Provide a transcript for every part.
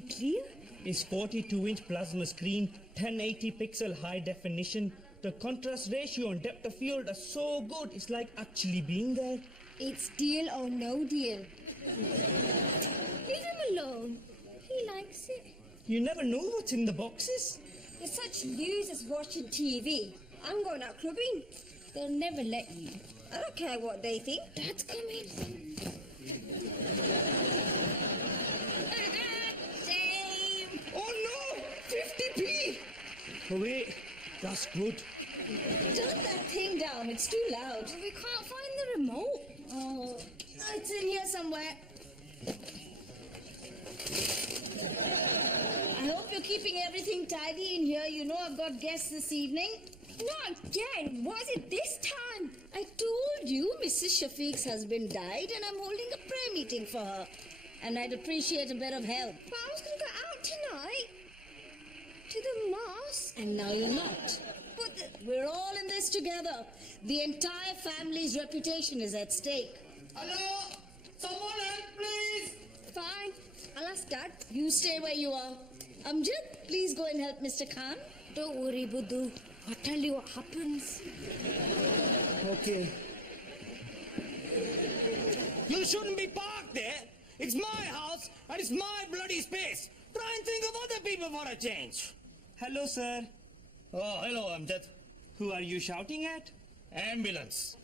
really clear? It's 42-inch plasma screen, 1080 pixel high definition. The contrast ratio and depth of field are so good, it's like actually being there. It's deal or no deal. Leave him alone. He likes it. You never know what's in the boxes. There's such news as watching TV. I'm going out clubbing. They'll never let you. I don't care what they think. Dad's coming. Shame. Oh no! 50p! Oh wait, that's good. Turn that thing down. It's too loud. We can't find the remote. Oh, it's in here somewhere. I hope you're keeping everything tidy in here. You know I've got guests this evening. Not again. Was it this time? I told you Mrs. Shafiq's husband died and I'm holding a prayer meeting for her. And I'd appreciate a bit of help. But I was going to go out tonight. To the mosque. And now you're not. But we're all in this together. The entire family's reputation is at stake. Hello? Someone help, please! Fine. I'll ask Dad. You stay where you are. Amjad, please go and help Mr. Khan. Don't worry, Buddhu. I'll tell you what happens. Okay. You shouldn't be parked there. It's my house and it's my bloody space. Try and think of other people for a change. Hello, sir. Oh, hello, Amjad. Who are you shouting at? Ambulance.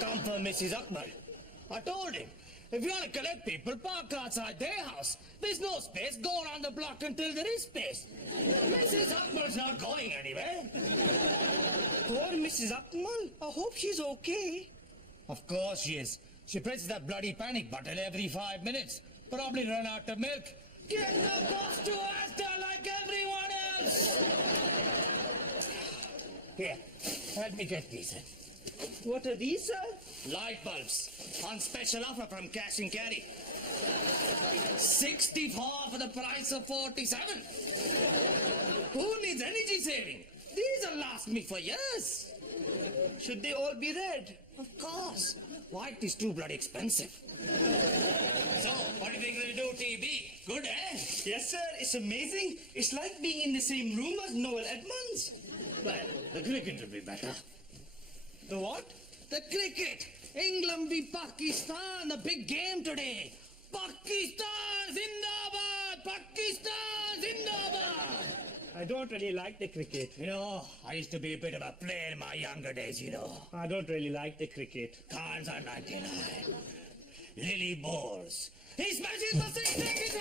Come for Mrs. Akbar. I told him, if you want to collect people, park outside their house. There's no space. Go around the block until there is space. Mrs. Akbar's not going anywhere. Poor Mrs. Akmal. I hope she's okay. Of course she is. She presses that bloody panic button every 5 minutes. Probably run out of milk. Get the boss to Asda like everyone else. Here, help me get these. What are these, sir? Light bulbs. On special offer from Cash and Carry. 64 for the price of 47. Who needs energy saving? These will last me for years. Should they all be red? Of course. White is too bloody expensive. So, what do you think they'll do, TB? Good, eh? Yes, sir. It's amazing. It's like being in the same room as Noel Edmonds. Well, the cricket will be better. The what? The cricket. England v Pakistan, the big game today. Pakistan Zindabad! Pakistan Zindabad! I don't really like the cricket. You know, I used to be a bit of a player in my younger days, you know. I don't really like the cricket. Khans are 99. Lily balls. He smashes the six deck, it's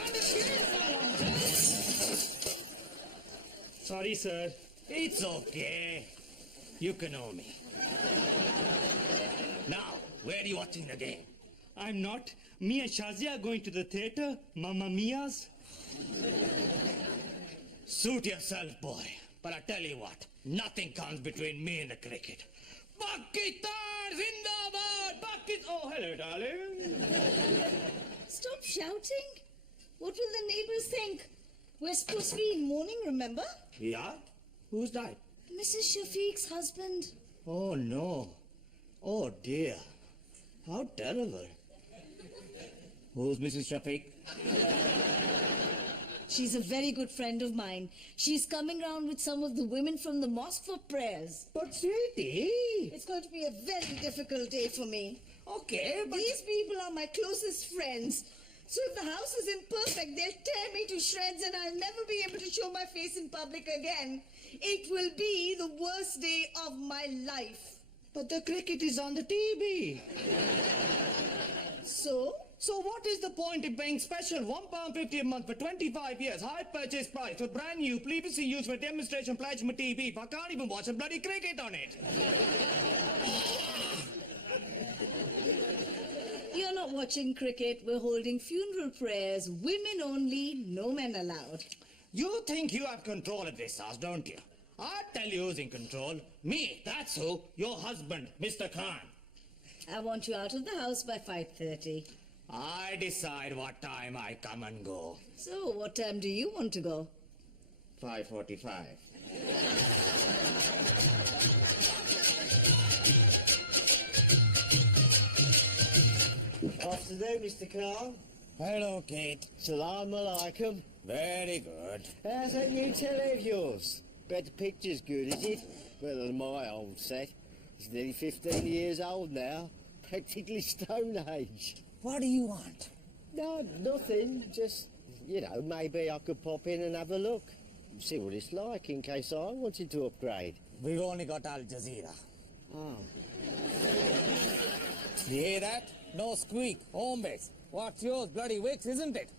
Sorry, sir. It's okay. You can know me. Now, where are you watching the game? I'm not. Me and Shazia are going to the theatre. Mamma Mia's. Suit yourself, boy. But I tell you what, nothing comes between me and the cricket. Pakistan Zindabad! Pakistan! Oh, hello, darling. Stop shouting. What will the neighbors think? We're supposed to be in mourning, remember? Yeah? Who's died? Mrs. Shafiq's husband. Oh, no. Oh, dear. How terrible. Who's Mrs. Shafiq? She's a very good friend of mine. She's coming round with some of the women from the mosque for prayers. But, sweetie. It's going to be a very difficult day for me. Okay, but... These people are my closest friends. So if the house is imperfect, they'll tear me to shreds and I'll never be able to show my face in public again. It will be the worst day of my life. But the cricket is on the TV. So? So what is the point in paying special £1.50 a month for 25 years, high purchase price for brand new, previously used for demonstration plasma TV if I can't even watch a bloody cricket on it? You're not watching cricket. We're holding funeral prayers. Women only, no men allowed. You think you have control of this house, don't you? I tell you who's in control. Me, that's who. Your husband, Mr. Khan. I want you out of the house by 5:30. I decide what time I come and go. So, what time do you want to go? 5:45. Afternoon, Mr. Khan. Hello, Kate. Salam alaikum. Very good. How's that new telly of yours? Bet the picture's good, is it? Better than my old set. It's nearly 15 years old now. Practically Stone Age. What do you want? No, nothing. Just, maybe I could pop in and have a look. See what it's like in case I wanted to upgrade. We've only got Al Jazeera. Oh. You hear that? No squeak. Home base. What's yours? Bloody Wicks, isn't it?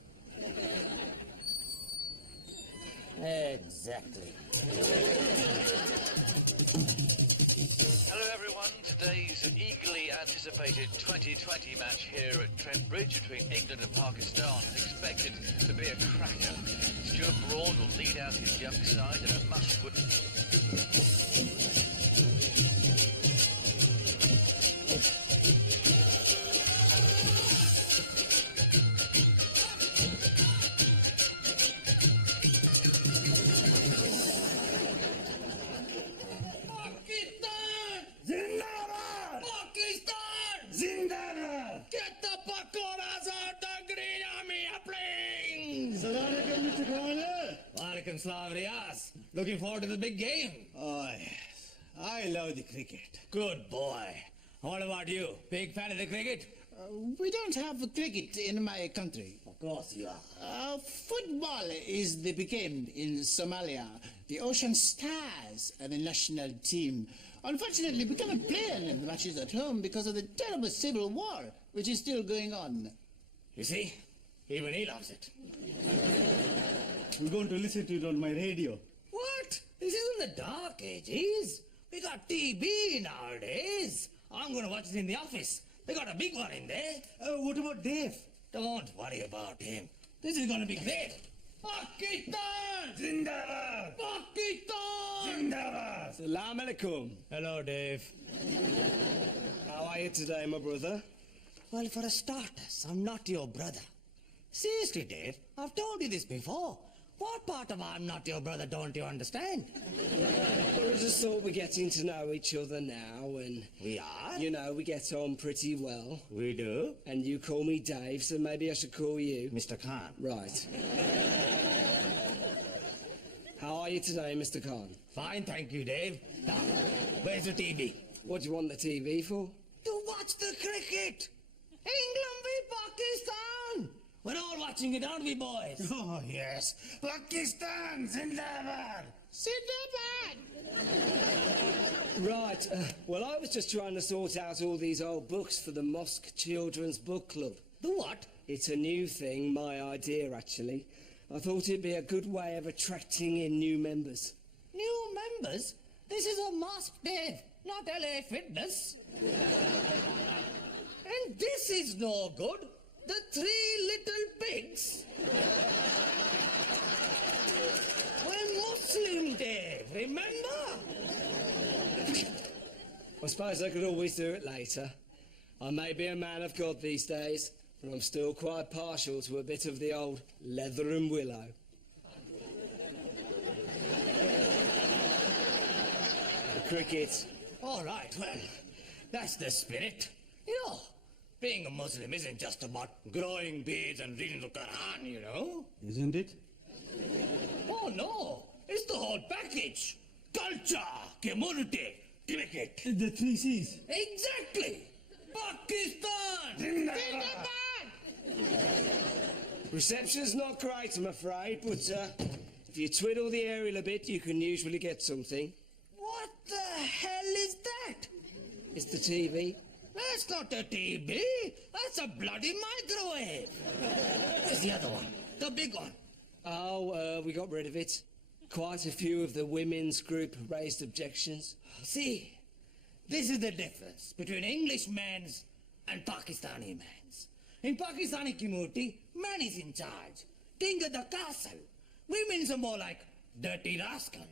Exactly. Hello everyone, today's eagerly anticipated 2020 match here at Trent Bridge between England and Pakistan is expected to be a cracker. Stuart Broad will lead out his young side in a must-win. Get the pakoras out the green army, please! Assalamualaikum, Mr. Connor. Walaikum salam, Riaz. Looking forward to the big game. Oh, yes. I love the cricket. Good boy. What about you? Big fan of the cricket? We don't have cricket in my country. Of course you are. Football is the big game in Somalia. The Ocean Stars are the national team. Unfortunately, we cannot play any of the matches at home because of the terrible civil war, which is still going on. You see? Even he loves it. I'm going to listen to it on my radio. What? This isn't the dark ages. We got TV nowadays. I'm going to watch it in the office. They got a big one in there. What about Dave? Don't worry about him. This is going to be great. Pakistan! Zindabad! Pakistan! Zindabad! Salam alaikum. Hello, Dave. How are you today, my brother? Well, for a starters, I'm not your brother. Seriously, Dave, I've told you this before. What part of I'm not your brother don't you understand? Well, I just thought we're getting to know each other now, and We are? you know, we get on pretty well. We do. And you call me Dave, so maybe I should call you. Mr. Khan. Right. How are you today, Mr. Khan? Fine, thank you, Dave. Now, where's the TV? What do you want the TV for? To watch the cricket. England v Pakistan. We're all watching it, aren't we, boys? Oh, yes. Pakistan! Zindabad! Right. Well, I was just trying to sort out all these old books for the Mosque Children's Book Club. The what? It's a new thing, my idea, actually. I thought it'd be a good way of attracting in new members. New members? This is a mosque, Dave, not LA Fitness. And this is no good. The Three Little Pigs. We're Muslim, Dave, remember? I suppose I could always do it later. I may be a man of God these days, but I'm still quite partial to a bit of the old leather and willow. The cricket. All right, well, that's the spirit. You know, being a Muslim isn't just about growing beards and reading the Quran, you know? Isn't it? Oh, no. It's the whole package. Culture, community, cricket. The three C's. Exactly. Pakistan! Reception's not great, I'm afraid, but if you twiddle the aerial a bit, you can usually get something. What the hell is that? It's the TV. That's not a TV. That's a bloody microwave. Where's the other one? The big one. Oh, we got rid of it. Quite a few of the women's group raised objections. See, this is the difference between English men's and Pakistani men's. In Pakistani community, man is in charge. King of the castle. Women's are more like dirty rascal.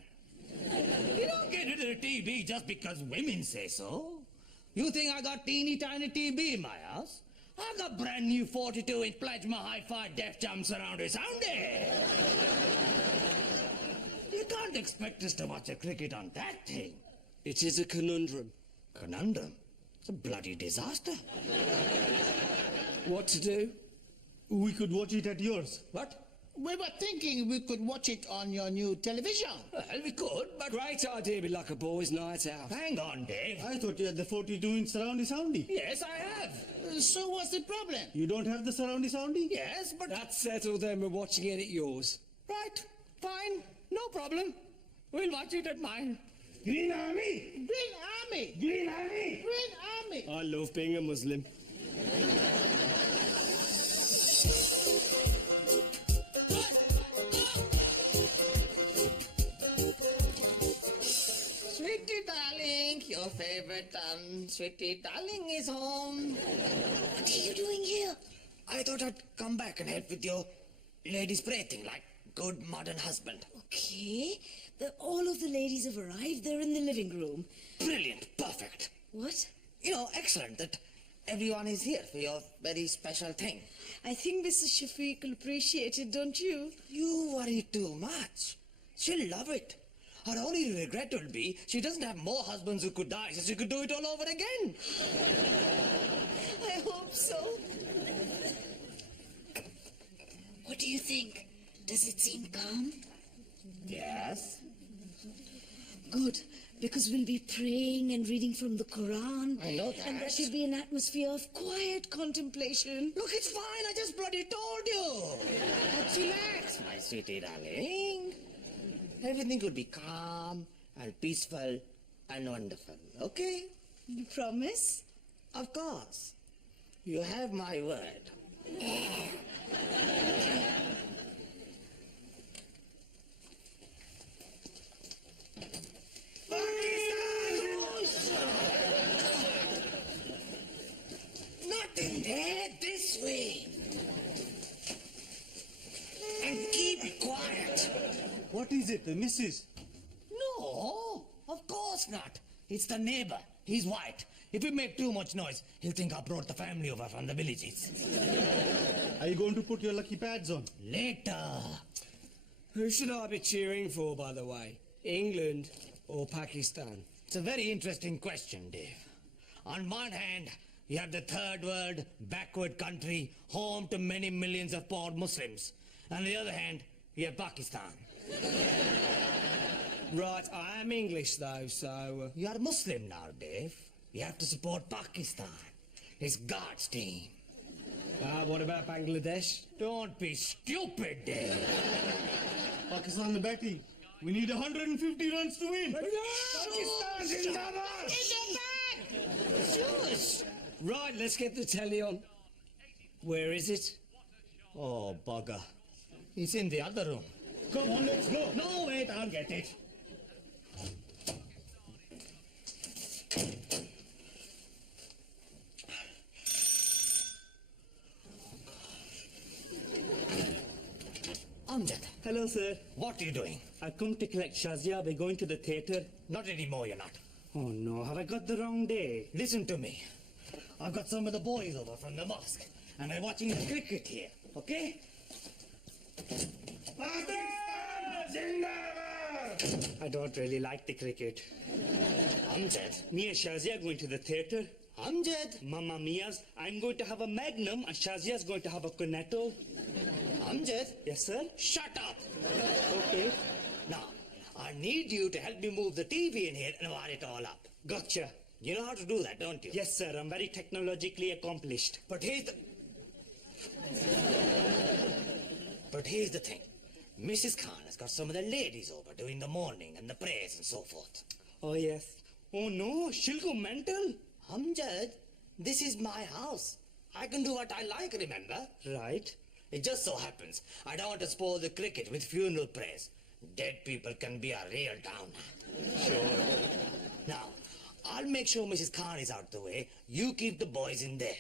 You don't get rid of the TV just because women say so. You think I got teeny tiny TV in my house? I got brand new 42-inch plasma hi-fi Def Jam surround sounder. You can't expect us to watch a cricket on that thing. It is a conundrum. Conundrum? It's a bloody disaster. What to do? We could watch it at yours. What? We were thinking we could watch it on your new television. Well, we could, but... Great idea, be like a boys' night out. Hang on, Dave. I thought you had the 42-inch surroundy soundy. Yes, I have. So what's the problem? You don't have the surroundy soundy? Yes, but... That's settled then, we're watching it at yours. Right, fine, no problem. We'll watch it at mine. Green Army! Green Army! Green Army! Green Army! I love being a Muslim. Sweetie darling, your favorite sweetie darling is home. What are you doing here? I thought I'd come back and help with your ladies' prayer thing, like good modern husband. Okay. All of the ladies have arrived. They're in the living room. Brilliant, perfect. What? You know, excellent that everyone is here for your very special thing. I think Mrs. Shafiq will appreciate it, don't you? You worry too much. She'll love it. Her only regret will be she doesn't have more husbands who could die, so she could do it all over again. I hope so. What do you think? Does it seem calm? Yes. Good, because we'll be praying and reading from the Quran. I know that. And there should be an atmosphere of quiet contemplation. Look, it's fine. I just bloody told you. Just relax, my sweetie darling. Everything will be calm and peaceful and wonderful, okay? You promise? Of course. You have my word. Not in there, this way. And keep quiet. What is it, the missus? No, of course not. It's the neighbor. He's white. If we make too much noise, he'll think I brought the family over from the villages. Are you going to put your lucky pads on? Later. Who should I be cheering for, by the way? England or Pakistan? It's a very interesting question, Dave. On one hand, you have the third world, backward country, home to many millions of poor Muslims. On the other hand, you have Pakistan. Right, I am English though, so... You are Muslim now, Dave. You have to support Pakistan. It's God's team. What about Bangladesh? Don't be stupid, Dave. Pakistan the batting. We need 150 runs to win. Pakistan Zindabad! Shush! Right, let's get the telly on. Where is it? Oh, bugger. It's in the other room. Come on, let's go. No, wait, I'll get it. Amjad, Hello, sir. what are you doing? I've come to collect Shazia. We're going to the theatre. Not anymore, you're not. Oh, no. Have I got the wrong day? Listen to me. I've got some of the boys over from the mosque, and we're watching the cricket here, okay? I don't really like the cricket. Amjad. Me and Shazia are going to the theatre. Amjad. Mamma Mia's. I'm going to have a Magnum and Shazia's going to have a Cornetto. Amjad. Yes, sir? Shut up. Okay. Now, I need you to help me move the TV in here and wire it all up. Gotcha. You know how to do that, don't you? Yes, sir. I'm very technologically accomplished. But here's the thing. Mrs. Khan has got some of the ladies over doing the mourning and the prayers and so forth. Oh, yes. Oh, no. She'll go mental. Amjad, this is my house. I can do what I like, remember? Right. It just so happens I don't want to spoil the cricket with funeral prayers. Dead people can be a real downer. Sure. Now, I'll make sure Mrs. Khan is out the way. You keep the boys in there.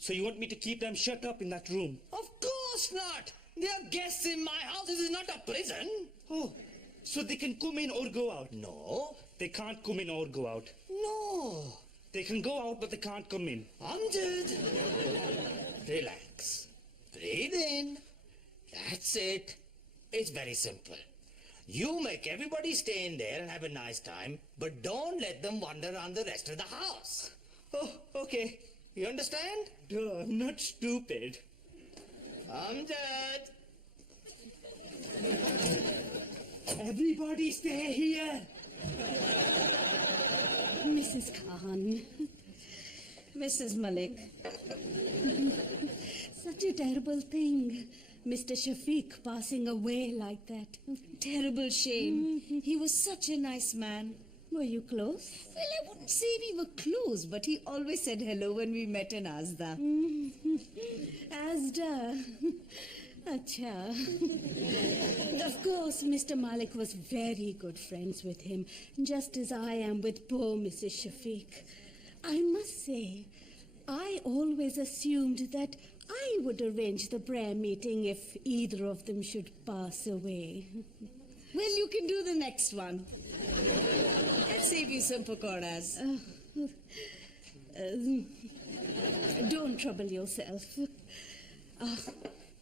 So you want me to keep them shut up in that room? Of course not. They are guests in my house. This is not a prison. Oh, so they can come in or go out? No. They can't come in or go out. No. They can go out, but they can't come in. Amjad. Relax. Breathe in. That's it. It's very simple. You make everybody stay in there and have a nice time, but don't let them wander around the rest of the house. Oh, okay. You understand? Duh, I'm not stupid. Amjad! Everybody stay here. Mrs. Khan. Mrs. Malik. Such a terrible thing. Mr. Shafiq passing away like that. Terrible shame. He was such a nice man. Were you close? Well, I wouldn't say we were close, but he always said hello when we met in Asda. Asda. Acha. Of course, Mr. Malik was very good friends with him, just as I am with poor Mrs. Shafiq. I must say, I always assumed that I would arrange the prayer meeting if either of them should pass away. Well, you can do the next one. I'll save you some pakoras. Don't trouble yourself.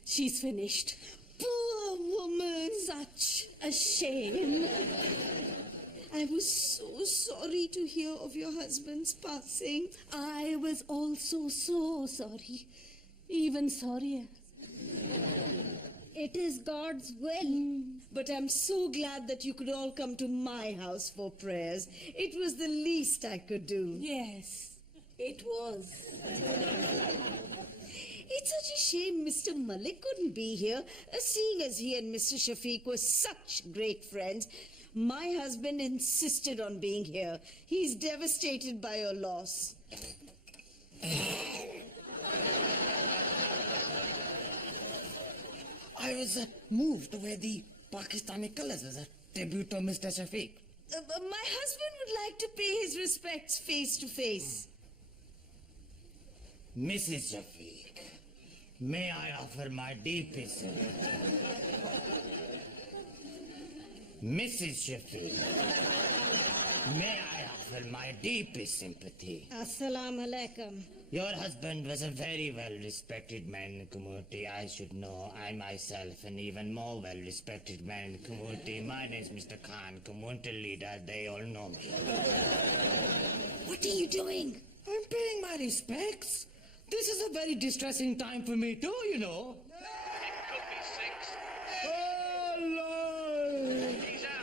She's finished. Poor woman. Such a shame. I was so sorry to hear of your husband's passing. I was also so sorry. Even sorrier. It is God's will. But I'm so glad that you could all come to my house for prayers. It was the least I could do. Yes, it was. It's such a shame Mr. Malik couldn't be here, seeing as he and Mr. Shafiq were such great friends. My husband insisted on being here. He's devastated by your loss. I was moved to wear the Pakistani colours as a tribute to Mr. Shafiq. My husband would like to pay his respects face to face. Mrs. Shafiq, may I offer my deepest sympathy? Mrs. Shafiq, may I offer my deepest sympathy? Assalamu alaikum. Your husband was a very well-respected man in the community. I should know. I myself, an even more well-respected man in the community. My name's Mr. Khan, community leader. They all know me. What are you doing? I'm paying my respects. This is a very distressing time for me too, you know. It could be six. Oh, Lord. He's out.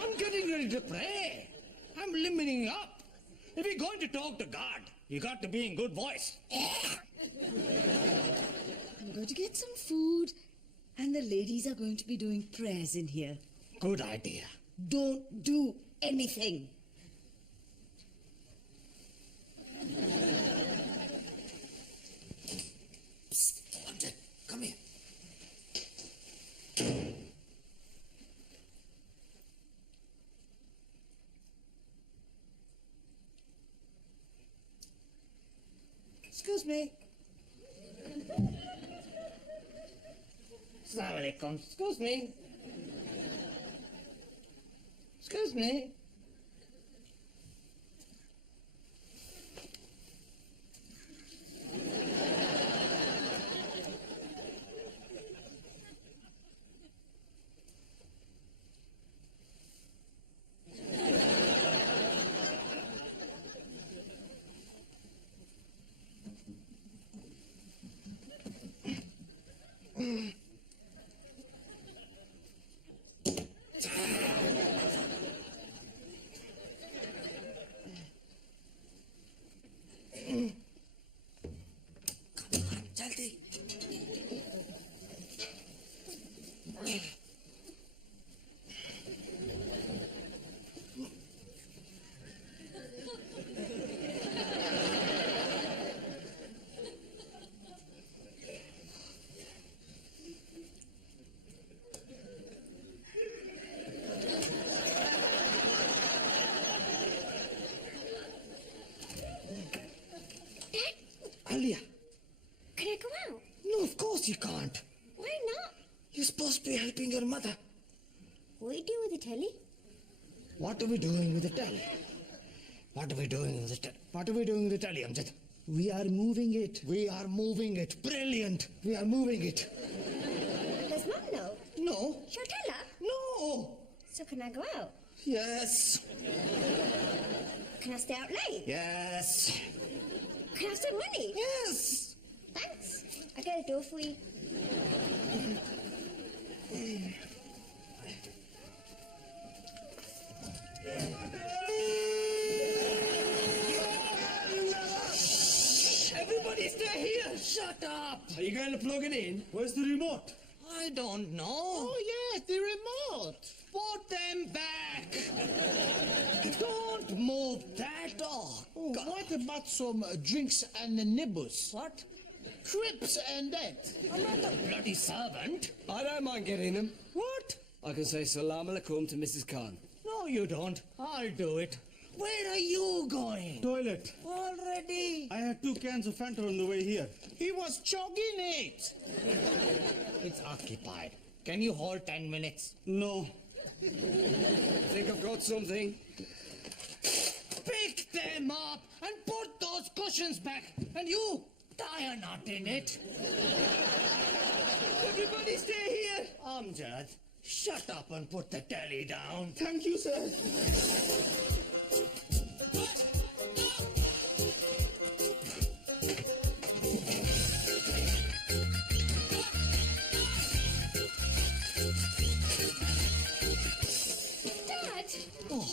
I'm getting ready to pray. I'm limbering up. If you're going to talk to God, you got to be in good voice. I'm going to get some food, and the ladies are going to be doing prayers in here. Good idea. Don't do anything. Psst, Amjad, come here. Excuse me. Assalamu alaikum. Excuse me. Excuse me. Jaldi. Alia. Can I go out? No, of course you can't. Why not? You're supposed to be helping your mother. What do you do with the telly? What are we doing with the telly? What are we doing with the telly? What are we doing with the telly, Amjad? We are moving it. We are moving it. Brilliant. We are moving it. Does Mum know? No. Shall I tell her? No. So can I go out? Yes. Can I stay out late? Yes. Can I have some money? Yes. Thanks. I get a door for you. Everybody stay here. Shut up. Are you going to plug it in? Where's the remote? I don't know. Oh, yes, the remote. Put them back. Don't move that dog. Oh, what about some drinks and nibbles? What? Crips and that. I'm not a bloody servant. I don't mind getting them. What? I can say salam alaikum to Mrs. Khan. No, you don't. I'll do it. Where are you going? Toilet. Already? I had 2 cans of Fanta on the way here. He was chugging it. It's occupied. Can you hold 10 minutes? No. I think I've got something. Pick them up and put those cushions back. And you, tie a knot in it. Everybody stay here. Amjad, shut up and put the telly down. Thank you, sir. Dad! Oh,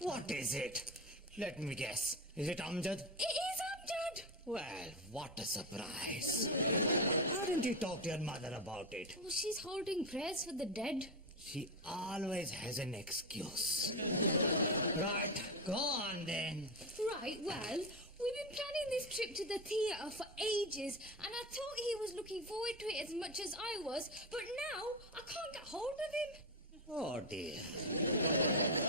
what is it? Let me guess. Is it Amjad? It is Dad! Well, what a surprise. Why didn't you talk to your mother about it? Well, she's holding prayers for the dead. She always has an excuse. Right, go on then. Right, well, we've been planning this trip to the theatre for ages, and I thought he was looking forward to it as much as I was, but now I can't get hold of him. Oh dear.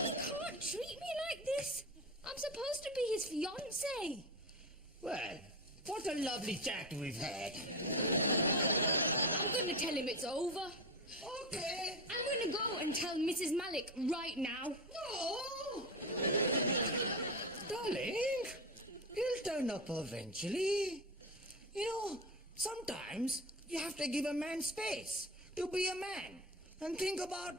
He can't treat me like this. I'm supposed to be his fiancée. Well, what a lovely chat we've had. I'm going to tell him it's over. Okay. I'm going to go and tell Mrs. Malik right now. No. Darling, he'll turn up eventually. You know, sometimes you have to give a man space to be a man and think about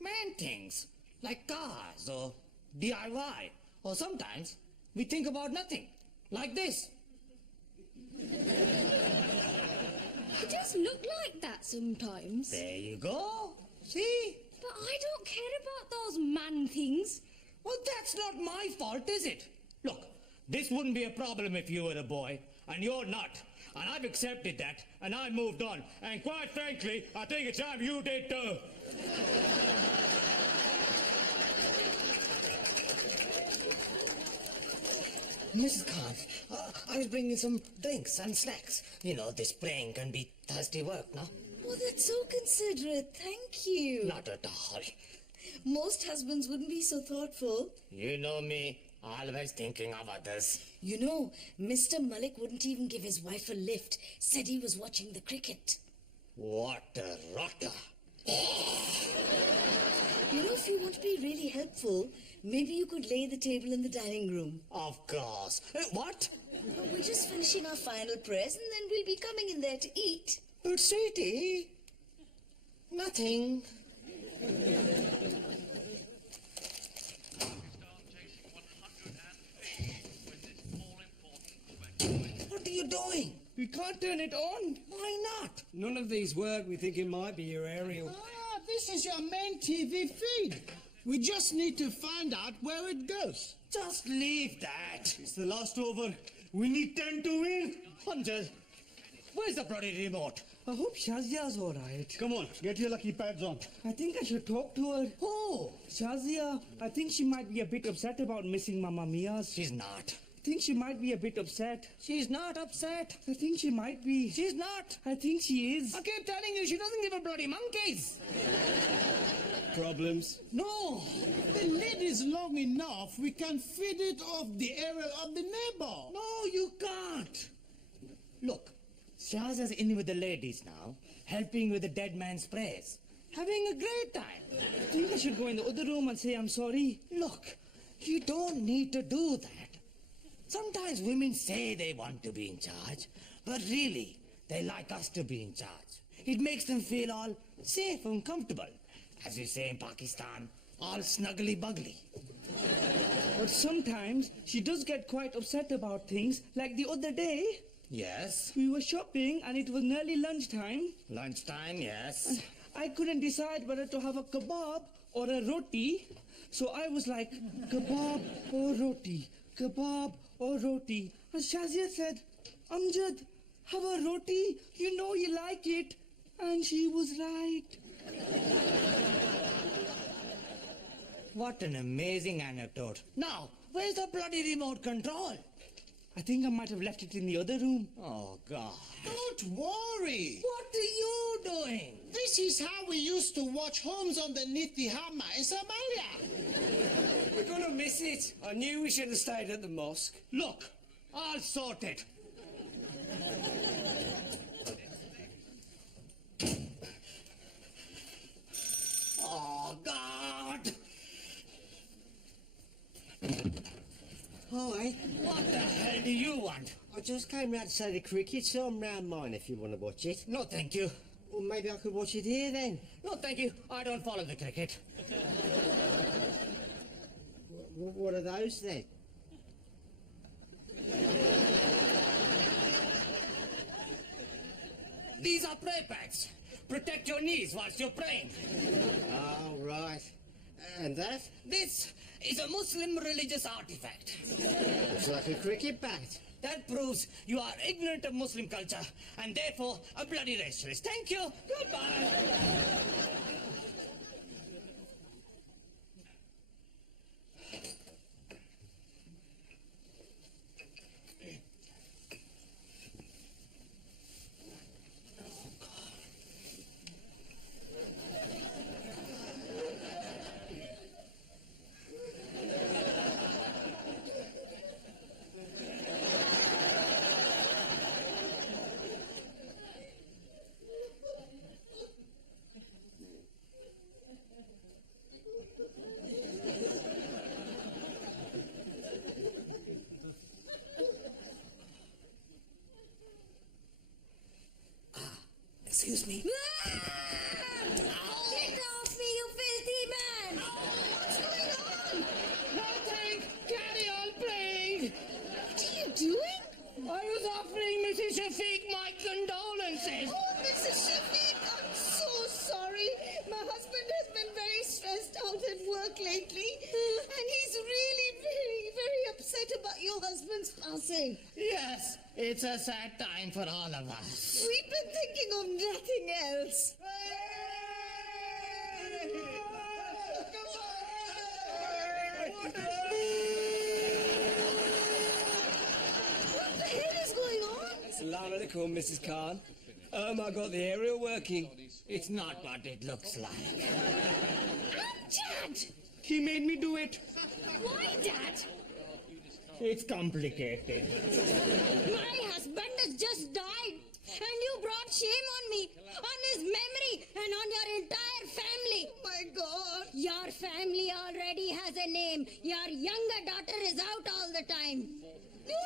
man things like cars or DIY. Or sometimes we think about nothing, like this. He does look like that sometimes. There you go. See? But I don't care about those man things. Well, that's not my fault, is it? Look, this wouldn't be a problem if you were a boy, and you're not. And I've accepted that, and I moved on. And quite frankly, I think it's time you did too. Mrs. Khan, I was bringing some drinks and snacks. You know, this praying can be thirsty work, no? Oh, that's so considerate. Thank you. Not at all. Most husbands wouldn't be so thoughtful. You know me, always thinking of others. You know, Mr. Malik wouldn't even give his wife a lift. Said he was watching the cricket. What a rotter. You know, if you want to be really helpful, maybe you could lay the table in the dining room. Of course. What? But we're just finishing our final prayers and then we'll be coming in there to eat. But sweetie, nothing. What are you doing? We can't turn it on. Why not? None of these work. We think it might be your aerial. Ah, this is your main TV feed. We just need to find out where it goes. Just leave that. It's the last over. We need 10 to win. Hamjad, where's the bloody remote? I hope Shazia's all right. Come on, get your lucky pads on. I think I should talk to her. Oh, Shazia, I think she might be a bit upset about missing Mamma Mia's. she's not. I think she might be a bit upset. She's not upset. I think she might be. She's not. I think she is. I keep telling you, she doesn't give a bloody monkeys. Problems? No. The lid is long enough. We can feed it off the aerial of the neighbor. No, you can't. Look, Shahza's in with the ladies now, helping with the dead man's prayers. Having a great time. I think I should go in the other room and say I'm sorry. Look, you don't need to do that. Sometimes women say they want to be in charge, but really, they like us to be in charge. It makes them feel all safe and comfortable. As we say in Pakistan, all snuggly-buggly. But sometimes she does get quite upset about things, like the other day. Yes. We were shopping and it was nearly lunchtime. Lunchtime, yes. I couldn't decide whether to have a kebab or a roti. So I was like, kebab or roti, kebab or roti. And Shazia said, Amjad, have a roti, you know you like it. And she was right. What an amazing anecdote. Now, where's the bloody remote control? I think I might have left it in the other room. Oh, God. Don't worry. What are you doing? This is how we used to watch Homes Underneath the Hammer in Somalia. We're gonna miss it. I knew we should have stayed at the mosque. Look, I'll sort it. Oh, God. Hi. What the hell do you want? I just came round to say the cricket's on round mine if you want to watch it. No, thank you. Or maybe I could watch it here then. No, thank you. I don't follow the cricket. What are those then? These are prayer pads. Protect your knees whilst you're praying. Oh, right. And that? This is a Muslim religious artifact. Looks like a cricket bat. That proves you are ignorant of Muslim culture and therefore a bloody racialist. Thank you. Goodbye. Excuse me. Get off me, you filthy man! What's going on? Nothing. Carry on playing. What are you doing? I was offering Mrs. Shafiq my condolences. Oh, Mrs. Shafiq, I'm so sorry. My husband has been very stressed out at work lately. And he's really very upset about your husband's passing. Yes, it's a sad time for all of us. We've been thinking of nothing else. What the hell is going on? Assalamu alaikum, Mrs. Khan. I got the aerial working. It's not what it looks like. Amjad! He made me do it. Why, Dad? It's complicated. My husband has just died, and you brought shame on me, on his memory, and on your entire family. My God. Your family already has a name. Your younger daughter is out all the time. No.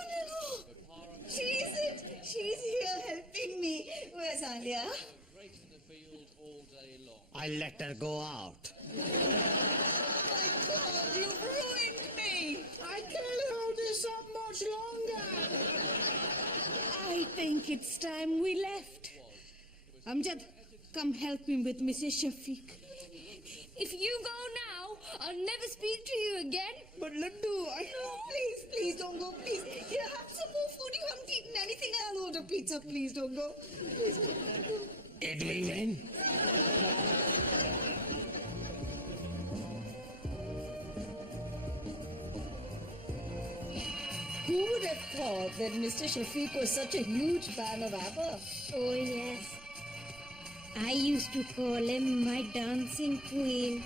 She isn't. She's here helping me. Where's Alia? I let her go out. Oh, my God, you ruined me. I can't hold this up much longer. I think it's time we left. Amjad, come help me with Mrs. Shafiq. If you go now, I'll never speak to you again. But Laddu, No, please, don't go, please. Here, have some more food. You haven't eaten anything. I'll order pizza. Please don't go. Please don't go. Did we win? Who would have thought that Mr. Shafiq was such a huge fan of ABBA? Oh, yes. I used to call him my dancing queen.